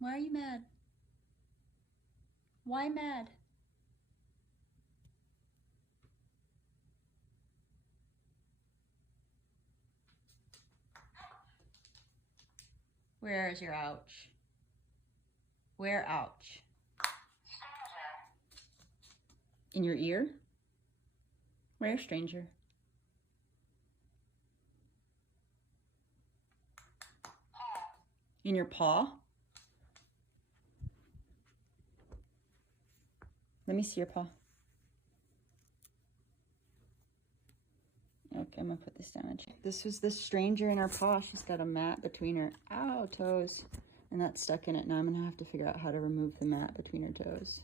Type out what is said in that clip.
Why are you mad? Why mad? Where is your ouch? Where ouch? In your ear? Where, stranger? In your paw? Let me see your paw. Okay, I'm gonna put this down and check. This was the stranger in her paw. She's got a mat between her toes, and that's stuck in it. Now I'm gonna have to figure out how to remove the mat between her toes.